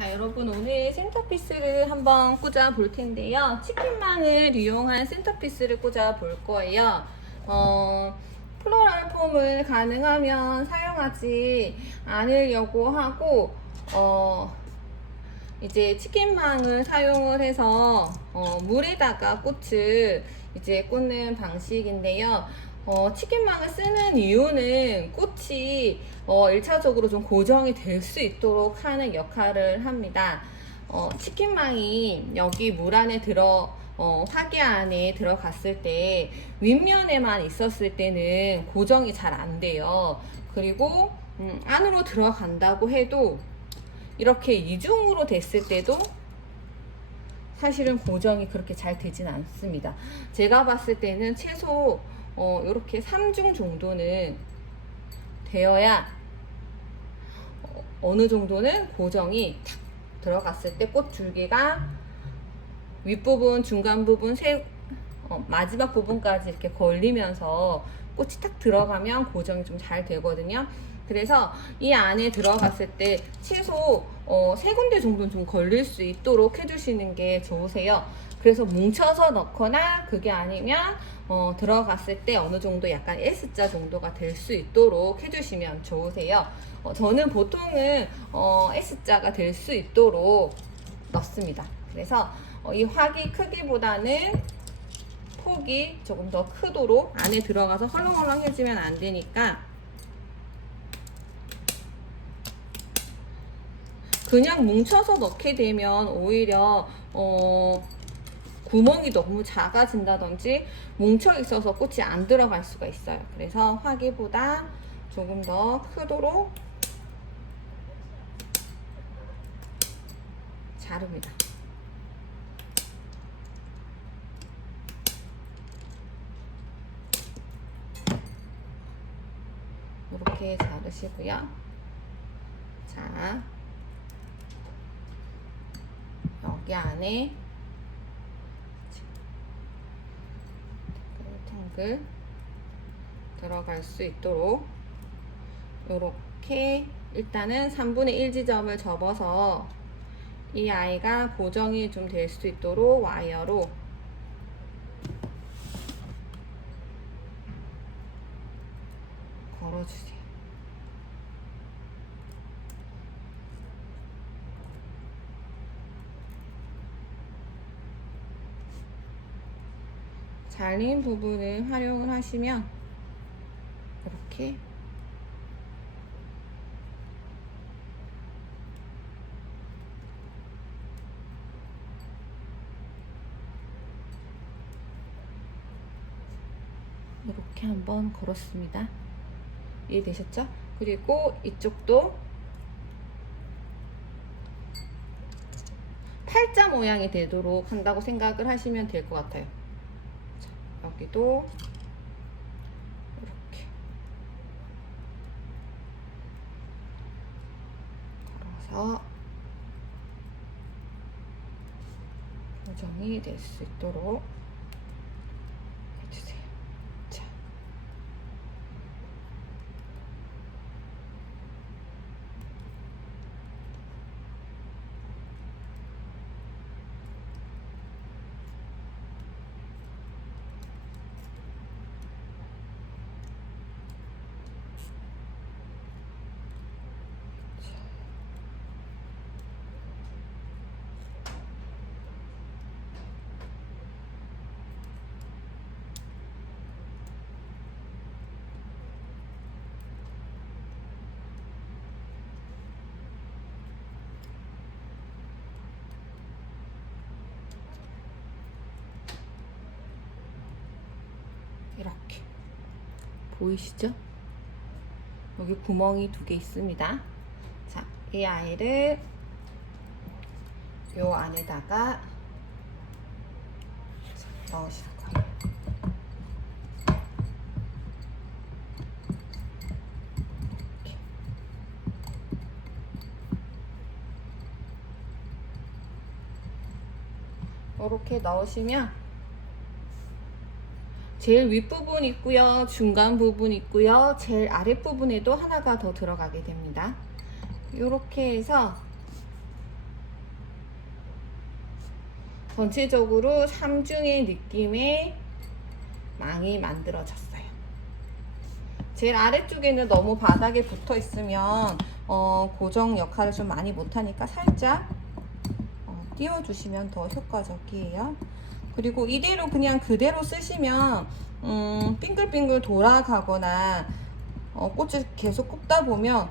자, 여러분 오늘 센터피스를 한번 꽂아 볼 텐데요. 치킨망을 이용한 센터피스를 꽂아 볼 거예요. 플로럴 폼을 가능하면 사용하지 않으려고 하고 이제 치킨망을 사용을 해서 물에다가 꽃을 이제 꽂는 방식인데요. 치킨망을 쓰는 이유는 꽃이 1차적으로 좀 고정이 될 수 있도록 하는 역할을 합니다. 치킨망이 여기 물 안에 화기 안에 들어갔을 때 윗면에만 있었을 때는 고정이 잘 안 돼요. 그리고 안으로 들어간다고 해도 이렇게 이중으로 됐을 때도 사실은 고정이 그렇게 잘 되진 않습니다. 제가 봤을 때는 최소 이렇게 3중 정도는 되어야 어느 정도는 고정이 탁 들어갔을 때 꽃줄기가 윗부분, 중간 부분, 마지막 부분까지 이렇게 걸리면서 꽃이 탁 들어가면 고정이 좀 잘 되거든요. 그래서 이 안에 들어갔을 때 최소 3군데 정도는 좀 걸릴 수 있도록 해주시는 게 좋으세요. 그래서 뭉쳐서 넣거나 그게 아니면 들어갔을 때 어느 정도 약간 S자 정도가 될 수 있도록 해주시면 좋으세요. 저는 보통은 S자가 될 수 있도록 넣습니다. 그래서 이 화기 크기보다는 폭이 조금 더 크도록 안에 들어가서 헐렁헐렁해지면 안 되니까 그냥 뭉쳐서 넣게 되면 오히려 구멍이 너무 작아진다든지 뭉쳐 있어서 꽃이 안 들어갈 수가 있어요. 그래서 화기보다 조금 더 크도록 자릅니다. 이렇게 자르시고요. 자, 여기 안에 탱글 들어갈 수 있도록 이렇게 일단은 3분의 1 지점을 접어서 이 아이가 고정이 좀 될 수 있도록 와이어로 걸어주세요. 잘린 부분을 활용을 하시면 이렇게 한번 걸었습니다. 이해되셨죠? 그리고 이쪽도 팔자 모양이 되도록 한다고 생각을 하시면 될 것 같아요. 자, 여기도 이렇게 걸어서 고정이 될 수 있도록 해주세요. 자, 이렇게 보이시죠? 여기 구멍이 2개 있습니다. 자, 이 아이를 요 안에다가 넣으실 거예요. 이렇게 넣으시면 제일 윗부분 있고요, 중간 부분 있고요, 제일 아랫부분에도 하나가 더 들어가게 됩니다. 이렇게 해서 전체적으로 삼중의 느낌의 망이 만들어졌어요. 제일 아래쪽에는 너무 바닥에 붙어 있으면 고정 역할을 좀 많이 못하니까 살짝 띄워주시면 더 효과적이에요. 그리고 이대로 그냥 그대로 쓰시면 빙글빙글 돌아가거나 꽃을 계속 꼽다 보면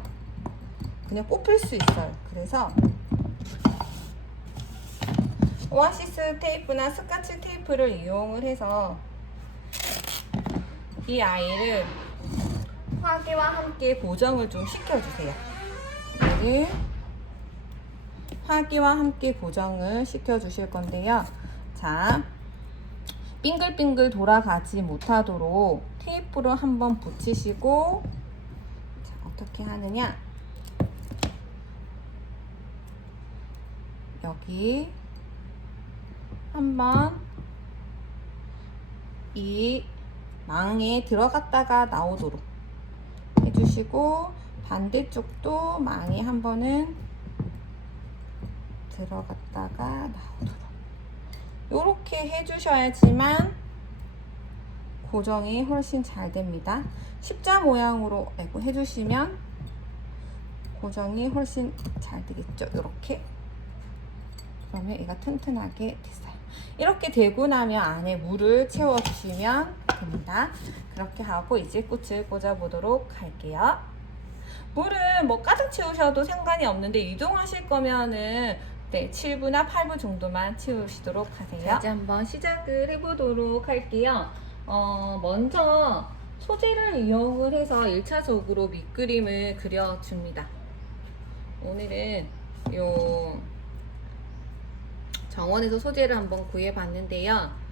그냥 꼽힐 수 있어요. 그래서 오아시스 테이프나 스카치 테이프를 이용을 해서 이 아이를 화기와 함께 고정을 좀 시켜주세요. 얘를 화기와 함께 고정을 시켜주실 건데요. 자, 빙글빙글 돌아가지 못하도록 테이프를 한번 붙이시고, 자, 어떻게 하느냐? 여기 한번 이 망에 들어갔다가 나오도록 해주시고, 반대쪽도 망에 한 번은 들어갔다가 나오도록 이렇게 해주셔야지만 고정이 훨씬 잘 됩니다. 십자 모양으로 해주시면 고정이 훨씬 잘 되겠죠. 이렇게. 그러면 얘가 튼튼하게 됐어요. 이렇게 되고 나면 안에 물을 채워주시면 됩니다. 그렇게 하고 이제 꽃을 꽂아보도록 할게요. 물은 뭐 가득 채우셔도 상관이 없는데 이동하실 거면은 7부나 8부 정도만 채우시도록 하세요. 자, 이제 한번 시작을 해보도록 할게요. 먼저 소재를 이용을 해서 1차적으로 밑그림을 그려줍니다. 오늘은 요 정원에서 소재를 한번 구해봤는데요.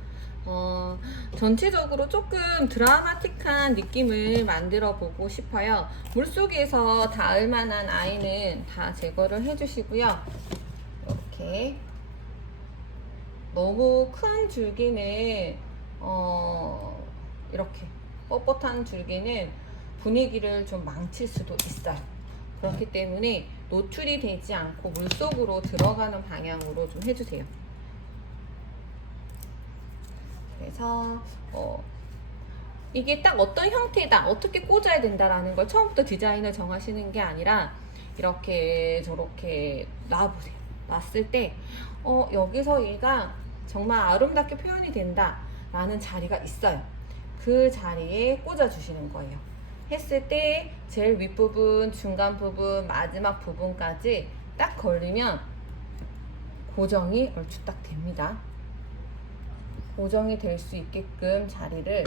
전체적으로 조금 드라마틱한 느낌을 만들어 보고 싶어요. 물속에서 닿을 만한 아이는 다 제거를 해주시고요. 이렇게 너무 큰 줄기는 이렇게 뻣뻣한 줄기는 분위기를 좀 망칠 수도 있어요. 그렇기 때문에 노출이 되지 않고 물속으로 들어가는 방향으로 좀 해주세요. 그래서 이게 딱 어떤 형태다, 어떻게 꽂아야 된다라는 걸 처음부터 디자인을 정하시는 게 아니라 이렇게 저렇게 놔보세요. 놨을 때 여기서 얘가 정말 아름답게 표현이 된다 라는 자리가 있어요. 그 자리에 꽂아 주시는 거예요. 했을 때 제일 윗부분, 중간 부분, 마지막 부분까지 딱 걸리면 고정이 얼추 딱 됩니다. 고정이 될 수 있게끔 자리를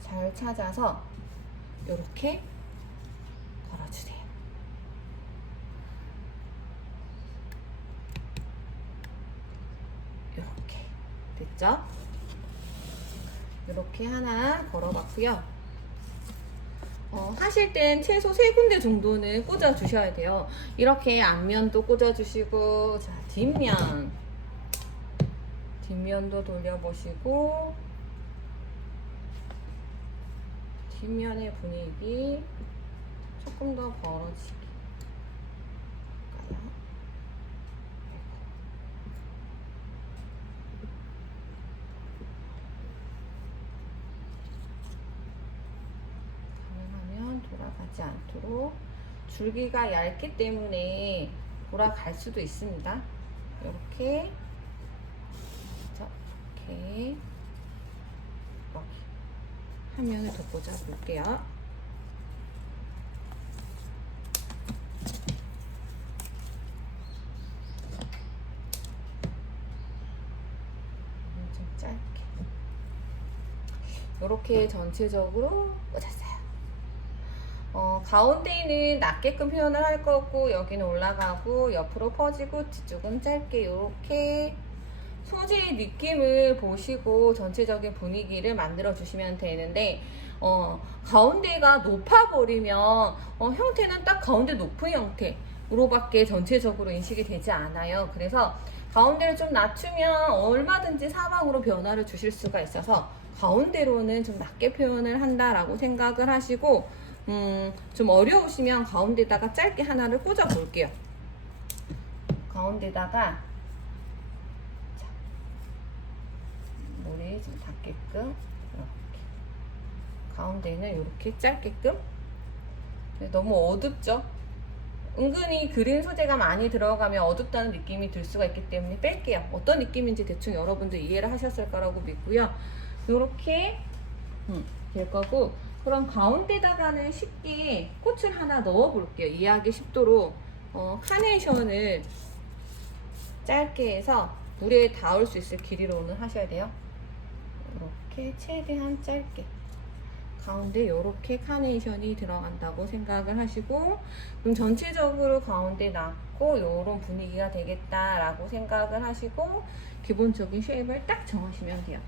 잘 찾아서 이렇게 걸어주세요. 이렇게 됐죠? 이렇게 하나 걸어봤고요. 하실 땐 최소 3군데 정도는 꽂아 주셔야 돼요. 이렇게 앞면도 꽂아 주시고, 자, 뒷면도 돌려보시고, 뒷면의 분위기 조금 더 벌어지게 할까요? 가능하면 돌아가지 않도록, 줄기가 얇기 때문에 돌아갈 수도 있습니다. 이렇게 이렇게 화면을 덮어줘 볼게요. 좀 짧게 이렇게 전체적으로 꽂았어요. 가운데는 낮게끔 표현을 할 거고, 여기는 올라가고 옆으로 퍼지고 뒤쪽은 짧게 이렇게 소재의 느낌을 보시고 전체적인 분위기를 만들어 주시면 되는데, 가운데가 높아 버리면 형태는 딱 가운데 높은 형태로밖에 전체적으로 인식이 되지 않아요. 그래서 가운데를 좀 낮추면 얼마든지 사방으로 변화를 주실 수가 있어서 가운데로는 좀 낮게 표현을 한다라고 생각을 하시고, 좀 어려우시면 가운데다가 짧게 하나를 꽂아 볼게요. 가운데다가 물이 좀 닿게끔 이렇게 가운데는 이렇게 짧게끔. 너무 어둡죠? 은근히 그린 소재가 많이 들어가면 어둡다는 느낌이 들 수가 있기 때문에 뺄게요. 어떤 느낌인지 대충 여러분들 이해를 하셨을 거라고 믿고요. 이렇게 될 거고, 그럼 가운데다가는 쉽게 꽃을 하나 넣어 볼게요. 이해하기 쉽도록 카네이션을 짧게 해서 물에 닿을 수 있을 길이로는 하셔야 돼요. 이렇게 최대한 짧게 가운데 이렇게 카네이션이 들어간다고 생각을 하시고, 그럼 전체적으로 가운데 놨고 이런 분위기가 되겠다라고 생각을 하시고 기본적인 쉐입을 딱 정하시면 돼요.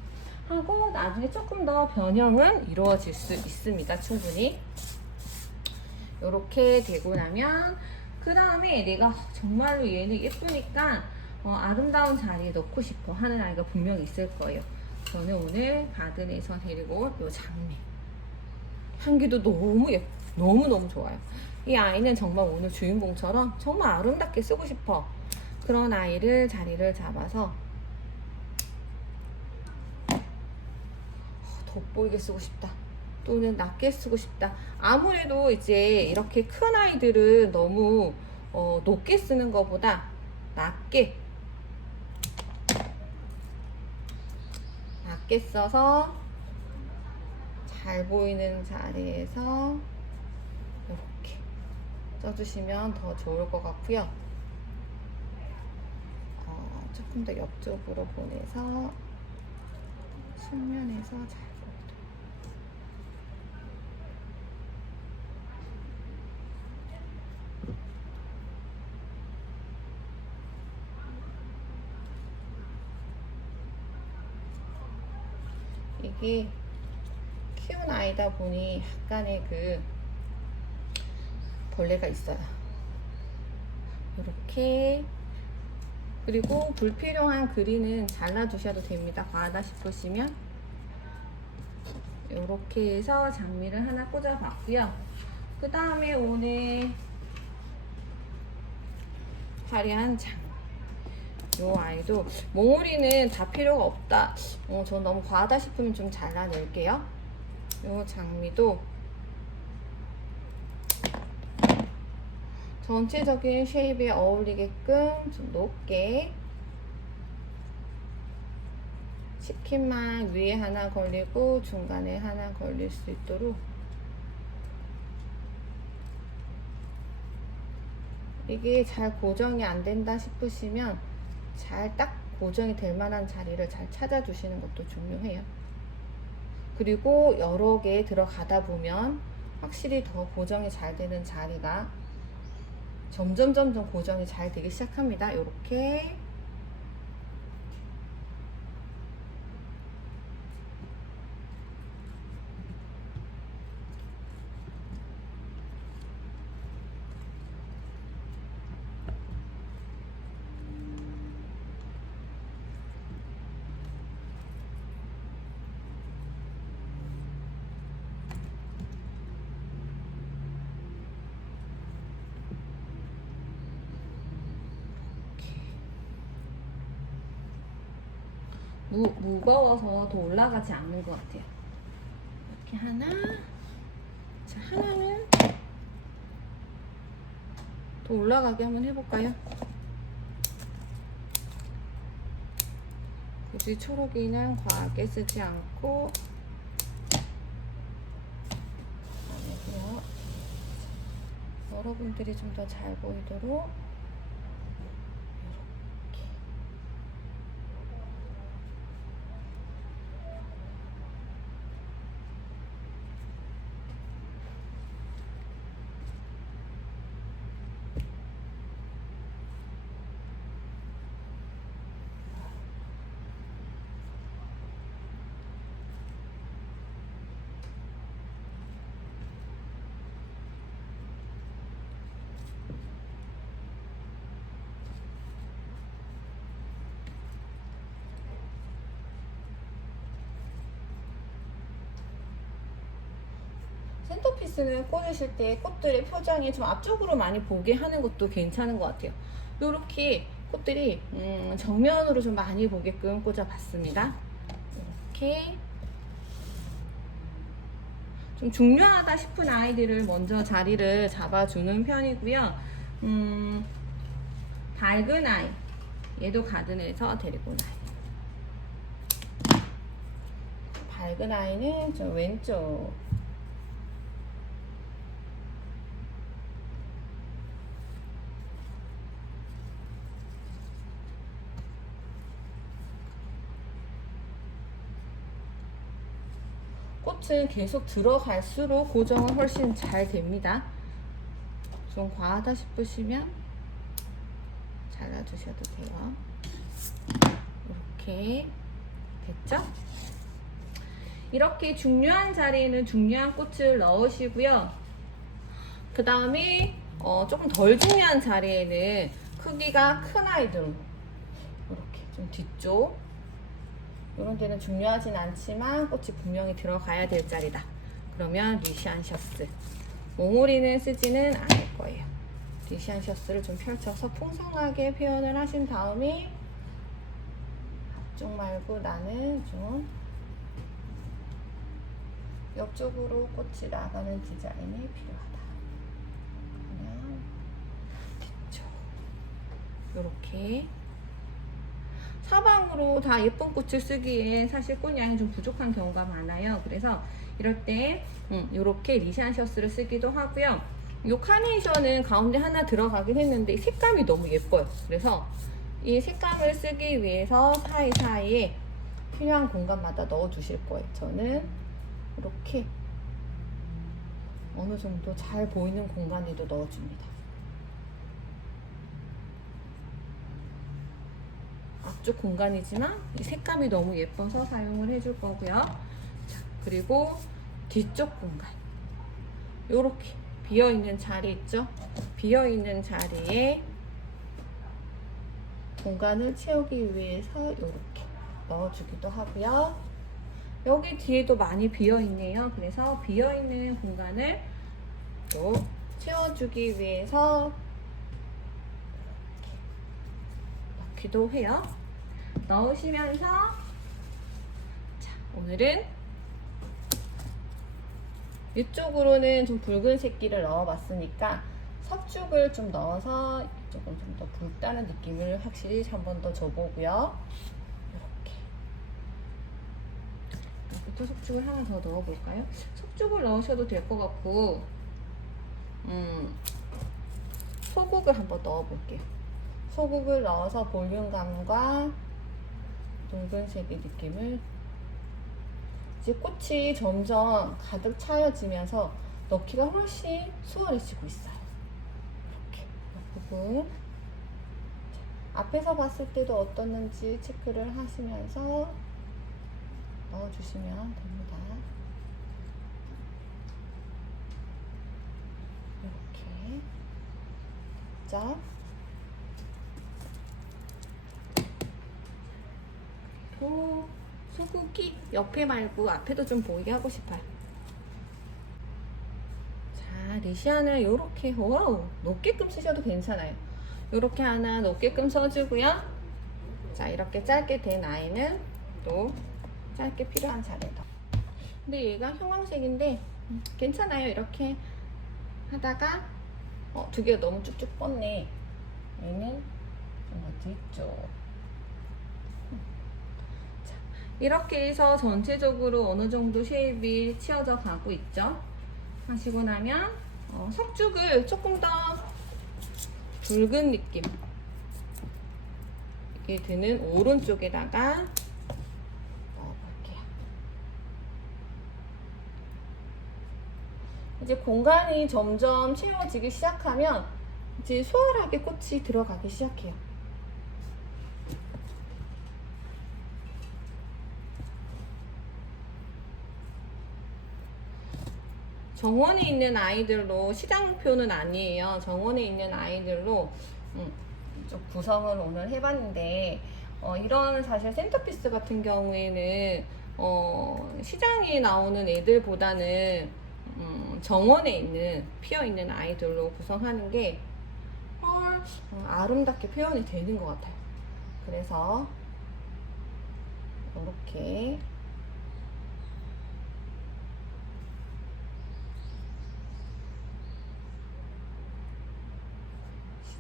하고 나중에 조금 더 변형은 이루어질 수 있습니다. 충분히. 이렇게 되고 나면 그 다음에 내가 정말로 얘는 예쁘니까 아름다운 자리에 넣고 싶어 하는 아이가 분명히 있을 거예요. 저는 오늘 가든에서 데리고 온 이 장미 향기도 너무 예뻐, 너무너무 좋아요. 이 아이는 정말 오늘 주인공처럼 정말 아름답게 쓰고 싶어 그런 아이를 자리를 잡아서 돋보이게 쓰고 싶다, 또는 낮게 쓰고 싶다. 아무래도 이제 이렇게 큰 아이들은 너무 높게 쓰는 것보다 낮게 써서 잘 보이는 자리에서 이렇게 써주시면 더 좋을 것 같고요. 조금 더 옆쪽으로 보내서 측면에서 잘 보이도록. 이게 키운 아이다 보니 약간의 그 벌레가 있어요. 이렇게. 그리고 불필요한 그린은 잘라주셔도 됩니다. 과하다 싶으시면. 이렇게 해서 장미를 하나 꽂아봤고요. 그 다음에 오늘 화려한 장미. 이 아이도 몽우리는 다 필요가 없다. 전 너무 과하다 싶으면 좀 잘라낼게요. 이 장미도 전체적인 쉐입에 어울리게끔 좀 높게 치킨만 위에 하나 걸리고 중간에 하나 걸릴 수 있도록 이게 잘 고정이 안 된다 싶으시면 잘 딱 고정이 될 만한 자리를 잘 찾아주시는 것도 중요해요. 그리고 여러 개 들어가다 보면 확실히 더 고정이 잘 되는 자리가 점점 고정이 잘 되기 시작합니다. 이렇게. 무거워서 더 올라가지 않는 것 같아요. 이렇게 하나. 자, 하나는 더 올라가게 한번 해볼까요? 굳이 초록이는 과하게 쓰지 않고 그냥 여러분들이 좀 더 잘 보이도록 센터피스는 꽂으실 때 꽃들의 표정이 좀 앞쪽으로 많이 보게 하는 것도 괜찮은 것 같아요. 이렇게 꽃들이 정면으로 좀 많이 보게끔 꽂아봤습니다. 이렇게 좀 중요하다 싶은 아이들을 먼저 자리를 잡아주는 편이고요. 밝은 아이, 얘도 가든에서 데리고 나요. 밝은 아이는 저 왼쪽. 꽃은 계속 들어갈수록 고정은 훨씬 잘 됩니다. 좀 과하다 싶으시면 잘라주셔도 돼요. 이렇게 됐죠? 이렇게 중요한 자리에는 중요한 꽃을 넣으시고요. 그 다음에 조금 덜 중요한 자리에는 크기가 큰 아이들로 이렇게 좀 뒤쪽 이런 데는 중요하진 않지만 꽃이 분명히 들어가야 될 자리다. 그러면 리시안셔스, 몽우리는 쓰지는 않을 거예요. 리시안셔스를 좀 펼쳐서 풍성하게 표현을 하신 다음에 앞쪽 말고 나는 좀 옆쪽으로 꽃이 나가는 디자인이 필요하다. 그러면 뒤쪽 이렇게 사방으로 다 예쁜 꽃을 쓰기에 사실 꽃량이 좀 부족한 경우가 많아요. 그래서 이럴 때 이렇게 리시안셔스를 쓰기도 하고요. 이 카네이션은 가운데 하나 들어가긴 했는데 색감이 너무 예뻐요. 그래서 이 색감을 쓰기 위해서 사이사이에 필요한 공간마다 넣어 주실 거예요. 저는 이렇게 어느 정도 잘 보이는 공간에도 넣어줍니다. 앞쪽 공간이지만 이 색감이 너무 예뻐서 사용을 해줄 거고요. 자, 그리고 뒤쪽 공간 이렇게 비어있는 자리 있죠? 비어있는 자리에 공간을 채우기 위해서 이렇게 넣어주기도 하고요. 여기 뒤에도 많이 비어있네요. 그래서 비어있는 공간을 또 채워주기 위해서 이렇게 넣기도 해요. 넣으시면서 자, 오늘은 이쪽으로는 좀 붉은색기를 넣어봤으니까 석죽을 좀 넣어서 이쪽은 좀 더 붉다는 느낌을 확실히 한 번 더 줘보고요. 이렇게 석죽을 하나 더 넣어볼까요? 석죽을 넣으셔도 될 것 같고 소국을 한번 넣어볼게요. 소국을 넣어서 볼륨감과 붉은색의 느낌을 이제 꽃이 점점 가득 차여지면서 넣기가 훨씬 수월해지고 있어요. 이렇게 이 부분 앞에서 봤을 때도 어떻는지 체크를 하시면서 넣어주시면 됩니다. 이렇게 자 그리고 소고기 옆에 말고 앞에도 좀 보이게 하고 싶어요. 자, 리시안을 이렇게 높게끔 쓰셔도 괜찮아요. 이렇게 하나 높게끔 써주고요. 자, 이렇게 짧게 된 아이는 또 짧게 필요한 자리에 넣어. 근데 얘가 형광색인데 괜찮아요. 이렇게 하다가 두 개가 너무 쭉쭉 뻗네. 얘는 좀 더 뒤쪽. 자, 이렇게 해서 전체적으로 어느 정도 쉐입이 치워져 가고 있죠. 하시고 나면 석죽을 조금 더 붉은 느낌 이게 드는 오른쪽에다가 넣어볼게요. 이제 공간이 점점 채워지기 시작하면 이제 수월하게 꽃이 들어가기 시작해요. 정원에 있는 아이들로 시장표는 아니에요. 정원에 있는 아이들로 좀 구성을 오늘 해봤는데 이런 사실 센터피스 같은 경우에는 시장에 나오는 애들보다는 정원에 있는 피어있는 아이들로 구성하는 게 아름답게 표현이 되는 것 같아요. 그래서 이렇게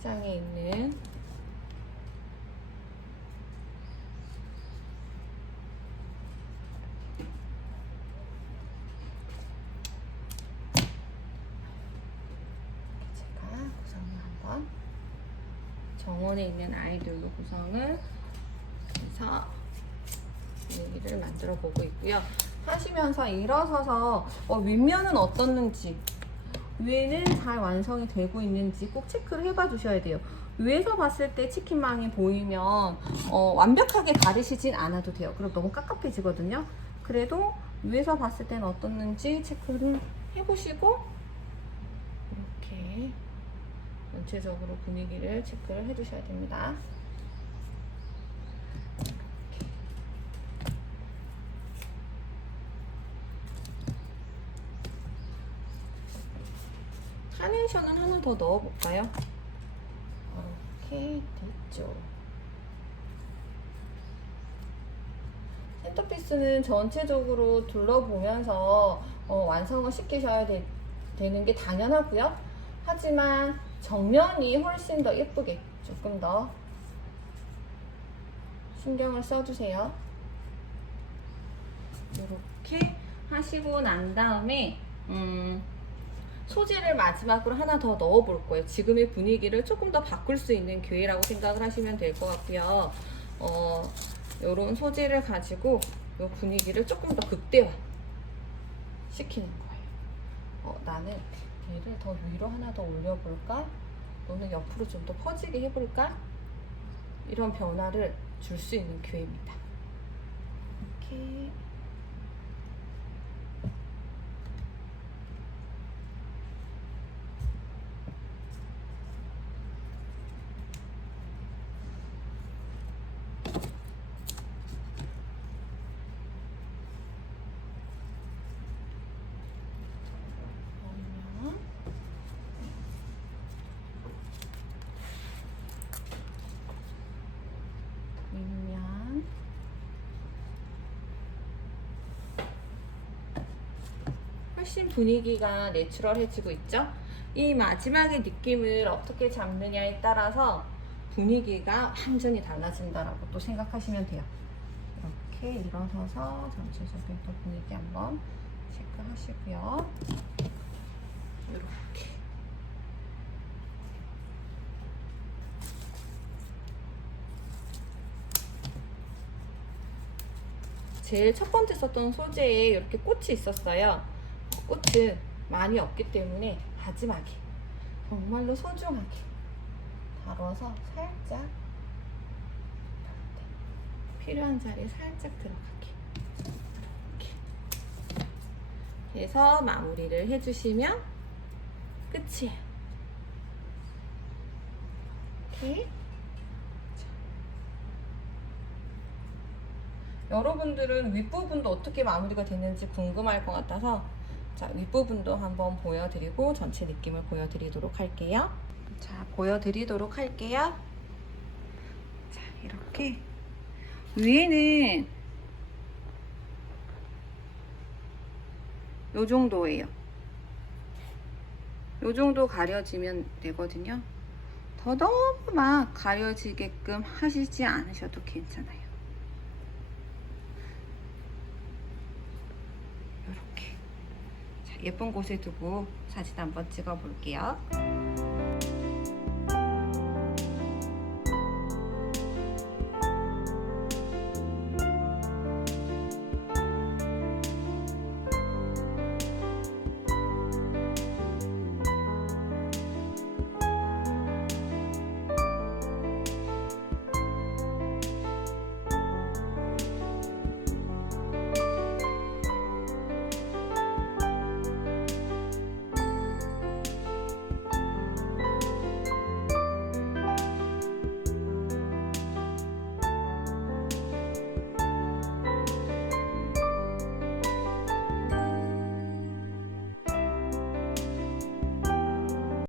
시장에 있는 제가 구성을 한번 정원에 있는 아이들로 구성을 해서 분위기를 만들어 보고 있고요. 하시면서 일어서서 윗면은 어떻는지, 위에는 잘 완성이 되고 있는지 꼭 체크를 해봐 주셔야 돼요. 위에서 봤을 때 치킨망이 보이면 완벽하게 가리시진 않아도 돼요. 그럼 너무 깝깝해지거든요. 그래도 위에서 봤을 때는 어떻는지 체크를 해보시고 이렇게 전체적으로 분위기를 체크를 해주셔야 됩니다. 카네이션은 하나 더 넣어볼까요? 이렇게 됐죠. 센터피스는 전체적으로 둘러보면서 완성을 시키셔야 되는 게 당연하고요. 하지만 정면이 훨씬 더 예쁘게 조금 더 신경을 써주세요. 이렇게 하시고 난 다음에 소재를 마지막으로 하나 더 넣어 볼 거예요. 지금의 분위기를 조금 더 바꿀 수 있는 기회라고 생각을 하시면 될 것 같고요. 이런 소재를 가지고 이 분위기를 조금 더 극대화 시키는 거예요. 나는 얘를 더 위로 하나 더 올려볼까? 너는 옆으로 좀 더 퍼지게 해볼까? 이런 변화를 줄 수 있는 기회입니다. 이렇게 윗면 훨씬 분위기가 내추럴해지고 있죠? 이 마지막의 느낌을 어떻게 잡느냐에 따라서 분위기가 완전히 달라진다라고 또 생각하시면 돼요. 이렇게 일어서서 전체적인 또 분위기 한번 체크하시고요. 이렇게 제일 첫 번째 썼던 소재에 이렇게 꽃이 있었어요. 꽃은 많이 없기 때문에 마지막에 정말로 소중하게 다뤄서 살짝 필요한 자리에 살짝 들어가게 이렇게 해서 마무리를 해주시면 끝이에요. 이렇게 여러분들은 윗부분도 어떻게 마무리가 됐는지 궁금할 것 같아서 자, 윗부분도 한번 보여드리고 전체 느낌을 보여드리도록 할게요. 자, 보여드리도록 할게요. 자, 이렇게 위에는 요 정도예요. 요 정도 가려지면 되거든요. 더 너무 막 가려지게끔 하시지 않으셔도 괜찮아요. 이렇게 자, 예쁜 곳에 두고 사진 한번 찍어 볼게요.